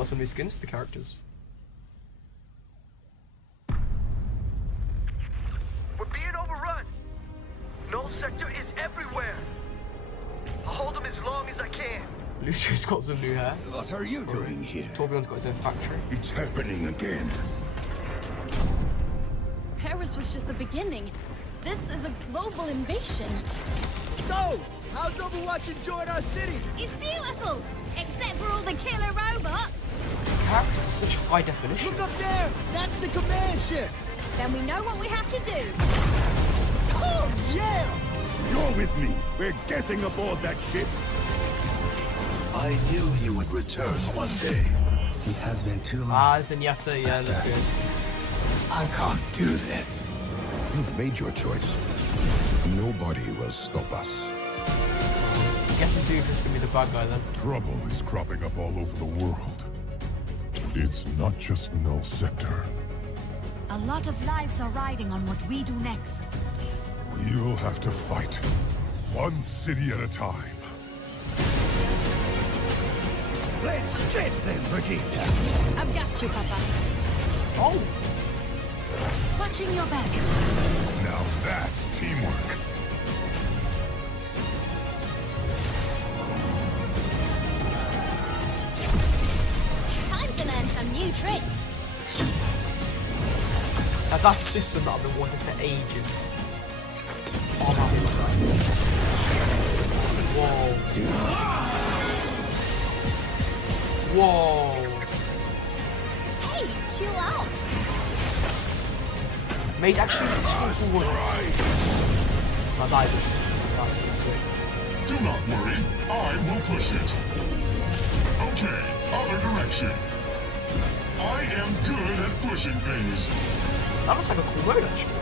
got some new skins for the characters. We're being overrun. Null sector is everywhere. I'll hold them as long as I can. Lucio's got some new hair. What are you doing here? Torbjorn's got his own factory. It's happening again. Paris was just the beginning. This is a global invasion. So, how's Overwatch enjoying our city? It's beautiful, except for all the killer robots. The characters are such high definition. Look up there! That's the command ship! Then we know what we have to do. Oh, yeah! You're with me. We're getting aboard that ship. I knew you would return one day. It has been too long. Ah, Zenyatta, yeah, that's good. I can't do this. You've made your choice. Nobody will stop us. I guess the Doofus can be the bad guy then. Trouble is cropping up all over the world. It's not just Null Sector. A lot of lives are riding on what we do next. We'll have to fight. One city at a time. Let's get them, Brigitte. I've got you, Papa. Oh! Watching your back. Now that's teamwork. Time to learn some new tricks. Now that's a system that I've been wanting for ages. Oh, I'm happy with that. Whoa. Whoa. Hey, chill out. Made actually useful once. Now that's so sweet. Do not worry, I will push it. Okay, other direction. I am good at pushing things. That looks like a cool mode actually.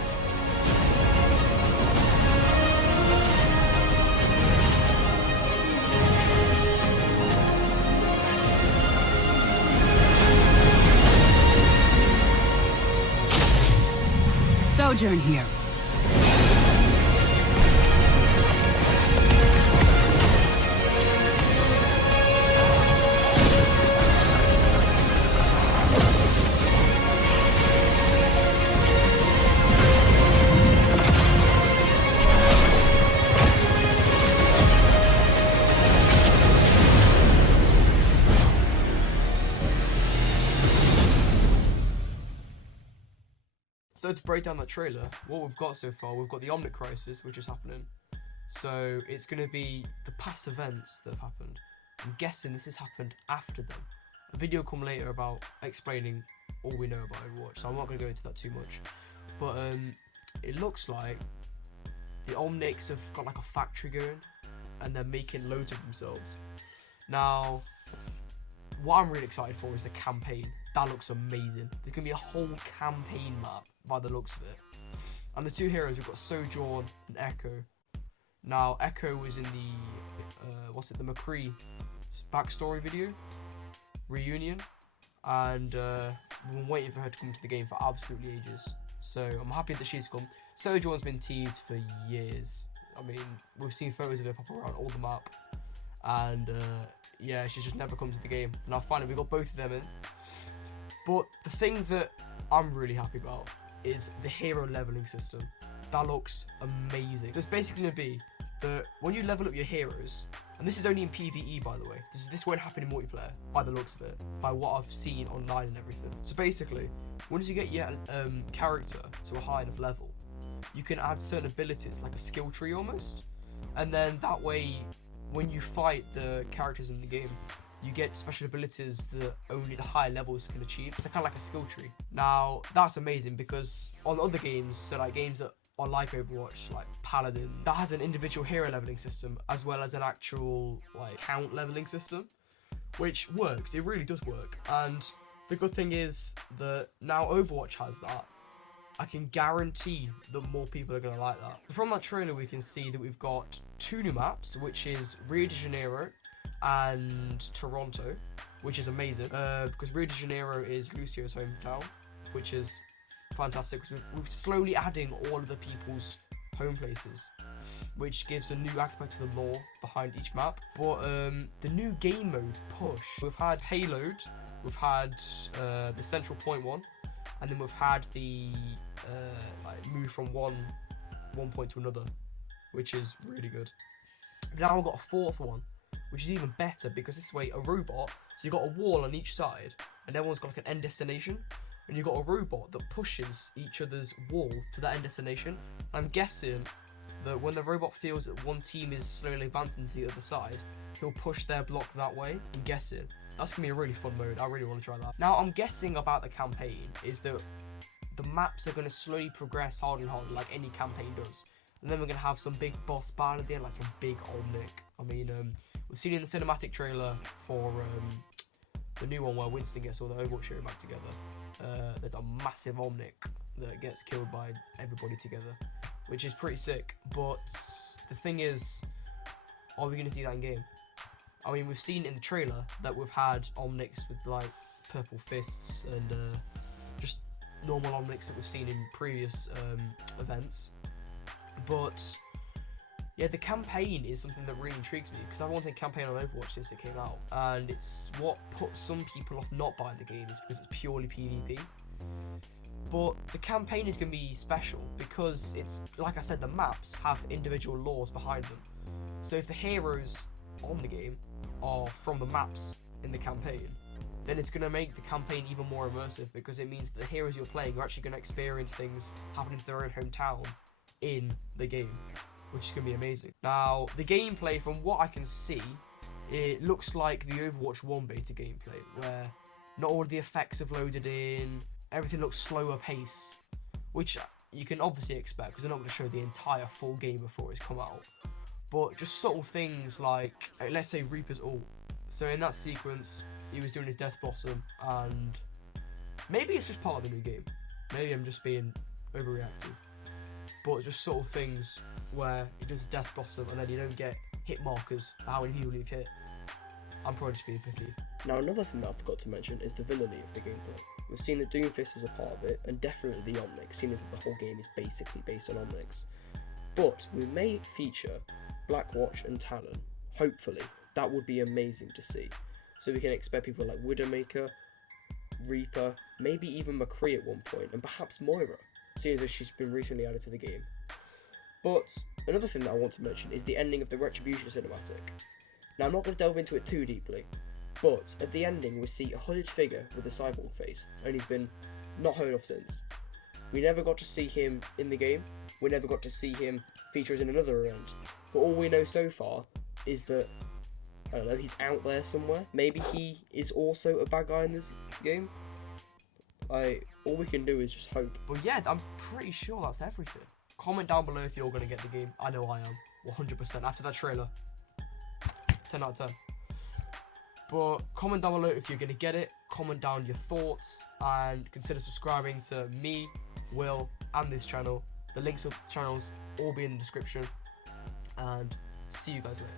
Sojourn here. So to break down that trailer, what we've got so far, we've got the Omnic Crisis, which is happening. So it's going to be the past events that have happened. I'm guessing this has happened after them. A video will come later about explaining all we know about Overwatch, so I'm not going to go into that too much. But it looks like the Omnics have got like a factory going, and they're making loads of themselves. Now, what I'm really excited for is the campaign. That looks amazing. There's going to be a whole campaign map by the looks of it. And the two heroes, we've got Sojourn and Echo. Now, Echo was in the, the McCree backstory video, Reunion. And we've been waiting for her to come to the game for absolutely ages. So I'm happy that she's come. Sojourn's been teased for years. I mean, we've seen photos of her pop around all the map. And yeah, she's just never come to the game. Now finally, we got both of them in. But the thing that I'm really happy about is the hero leveling system. That looks amazing. So it's basically going to be that when you level up your heroes, and this is only in PvE by the way, this won't happen in multiplayer by the looks of it, by what I've seen online and everything. So basically, once you get your character to a high enough level, you can add certain abilities, like a skill tree almost, and then that way, when you fight the characters in the game, you get special abilities that only the higher levels can achieve. So kind of like a skill tree. Now, that's amazing because on other games, so like games that are like Overwatch, like Paladin, that has an individual hero leveling system as well as an actual like count leveling system, which works. It really does work. And the good thing is that now Overwatch has that. I can guarantee that more people are going to like that. From that trailer, we can see that we've got two new maps, which is Rio de Janeiro and Toronto, which is amazing because Rio de Janeiro is Lucio's hometown, which is fantastic because we're slowly adding all of the people's home places, which gives a new aspect to the lore behind each map. But the new game mode push, we've had Haloed we've had the central point one, and then we've had the like move from one point to another, which is really good. Now we've got a fourth one, which is even better because this way a robot. So you've got a wall on each side, and everyone's got like an end destination, and you've got a robot that pushes each other's wall to that end destination. I'm guessing that when the robot feels that one team is slowly advancing to the other side, he'll push their block that way. I'm guessing. That's going to be a really fun mode. I really want to try that. Now, I'm guessing about the campaign is that the maps are going to slowly progress harder and harder, like any campaign does. And then we're going to have some big boss battle at the end, like some big Omnic. I mean, we've seen in the cinematic trailer for the new one where Winston gets all the Overwatch hero back together. There's a massive Omnic that gets killed by everybody together, which is pretty sick. But the thing is, are we going to see that in game? I mean, we've seen in the trailer that we've had Omnics with like purple fists and just normal Omnics that we've seen in previous events. But yeah, the campaign is something that really intrigues me because I've wanted a campaign on Overwatch since it came out, and it's what puts some people off not buying the game is because it's purely PvP. But the campaign is going to be special because it's, like I said, the maps have individual lores behind them. So if the heroes on the game are from the maps in the campaign, then it's going to make the campaign even more immersive because it means that the heroes you're playing are actually going to experience things happening to their own hometown in the game, which is going to be amazing. Now, the gameplay, from what I can see, it looks like the Overwatch 1 beta gameplay, where not all of the effects have loaded in, everything looks slower paced, which you can obviously expect because they're not going to show the entire full game before it's come out. But just subtle things like let's say Reaper's ult. So in that sequence, he was doing his Death Blossom, and maybe it's just part of the new game. Maybe I'm just being overreactive. But just subtle things where he does Death Blossom and then you don't get hit markers for how many people you've hit. I'm probably just being picky. Now, another thing that I forgot to mention is the villainy of the gameplay. We've seen that Doomfist is a part of it, and definitely the Omnics, seeing as the whole game is basically based on Omnics. But we may feature Blackwatch and Talon. Hopefully, that would be amazing to see. So we can expect people like Widowmaker, Reaper, maybe even McCree at one point, and perhaps Moira, seeing as she's been recently added to the game. But another thing that I want to mention is the ending of the Retribution cinematic. Now, I'm not going to delve into it too deeply, but at the ending we see a hooded figure with a cyborg face, and he's been not heard of since. We never got to see him in the game, we never got to see him feature in another event, but all we know so far is that, I don't know, he's out there somewhere. Maybe he is also a bad guy in this game. All we can do is just hope. But yeah, I'm pretty sure that's everything. Comment down below if you're going to get the game. I know I am, 100%. After that trailer, 10 out of 10. But comment down below if you're going to get it. Comment down your thoughts and consider subscribing to me, Will, and this channel. The links to the channels all be in the description. And see you guys later.